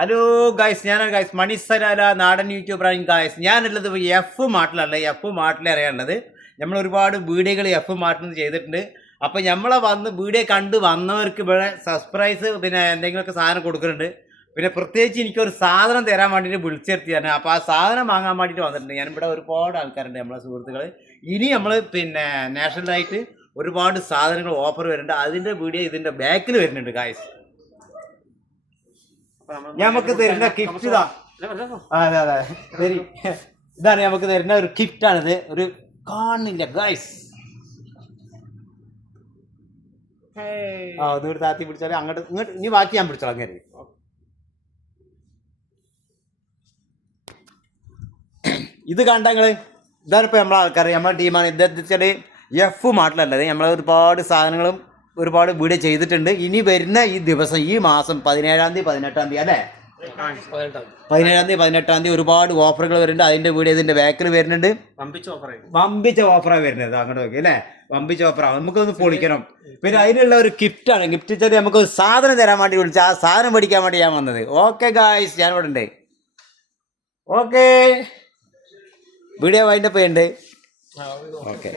Hello guys, ഞാനാണ് guys മണിസലാല നാടൻ യൂട്യൂബറാണ് ഗായ്സ്. ഞാനുള്ളത് എഫ് മാർട്ടിലല്ല, എഫ് മാർട്ടിൽ അറിയാനുള്ളത്. നമ്മൾ ഒരുപാട് വീഡിയോകൾ എഫ് മാർട്ടിൽ നിന്ന് ചെയ്തിട്ടുണ്ട്. അപ്പോൾ നമ്മളെ വീഡിയോ കണ്ട് വന്നവർക്ക് ഇവിടെ സർപ്രൈസ് പിന്നെ എന്തെങ്കിലുമൊക്കെ സാധനം കൊടുക്കുന്നുണ്ട്. പിന്നെ പ്രത്യേകിച്ച് എനിക്കൊരു സാധനം തരാൻ വേണ്ടിയിട്ട് വിളിച്ചെടുത്തിയാണ്. അപ്പോൾ ആ സാധനം വാങ്ങാൻ വേണ്ടിയിട്ട് വന്നിട്ടുണ്ട്. ഞാനിവിടെ ഒരുപാട് ആൾക്കാരുണ്ട് നമ്മളെ സുഹൃത്തുക്കൾ. ഇനി നമ്മൾ പിന്നെ നാഷണലായിട്ട് ഒരുപാട് സാധനങ്ങൾ ഓഫർ വരുന്നുണ്ട്. അതിൻ്റെ വീഡിയോ ഇതിൻ്റെ ബാക്കിൽ വരുന്നുണ്ട് ഗായ്സ്. നമുക്ക് തരുന്ന ഗിഫ്റ്റ് ഇതാ. അതെ അതെ ശരി, ഇതാണ് നമുക്ക് തരുന്ന ഒരു ഗിഫ്റ്റാണിത്. ഒരു കാണില്ല ഗൈസ്. ഒന്നുകൂടി താത്തി പിടിച്ചാൽ അങ്ങോട്ട് ഇങ്ങോട്ട് ഇനി ബാക്കി ഞാൻ പിടിച്ചോളാം. അങ്ങനെ ഇത് കണ്ട നിങ്ങള്, ഇതാണ് ഇപ്പൊ നമ്മളെ ആൾക്കാർ, നമ്മളെ ടീമാണ്. ഇതെച്ചാല് എഫ് മാർട്ടിലല്ലത്. നമ്മൾ ഒരുപാട് സാധനങ്ങളും ഒരുപാട് വീഡിയോ ചെയ്തിട്ടുണ്ട്. ഇനി വരുന്ന ഈ ദിവസം, ഈ മാസം 17-ാം തീയതി 18-ാം തീയതി അല്ലേ, 17-ാം തീയതി 18-ാം തീയതി ഒരുപാട് ഓഫറുകൾ വരുന്നുണ്ട്. അതിന്റെ വീഡിയോ ഇതിന്റെ ബാക്കിൽ വരുന്നുണ്ട്. വമ്പിച്ച ഓഫറാണ് വരുന്നത്. അങ്ങോട്ട് നോക്കി അല്ലേ, വമ്പിച്ച ഓഫറാണ്. നമുക്കൊന്ന് പൊളിക്കണം. പിന്നെ അതിനുള്ള ഒരു ഗിഫ്റ്റാണ്. ഗിഫ്റ്റ് വെച്ചാൽ നമുക്ക് ഒരു സാധനം തരാൻ വേണ്ടി വിളിച്ചാൽ ആ സാധനം മേടിക്കാൻ വേണ്ടി ഞാൻ വന്നത്. ഓക്കെ ഗായ്സ്, ഞാൻ ഇവിടെ ഉണ്ട്. ഓക്കെ, വീഡിയോ വൈൻഡപ്പ് ചെയ്യുന്നുണ്ട്. ഓക്കെ.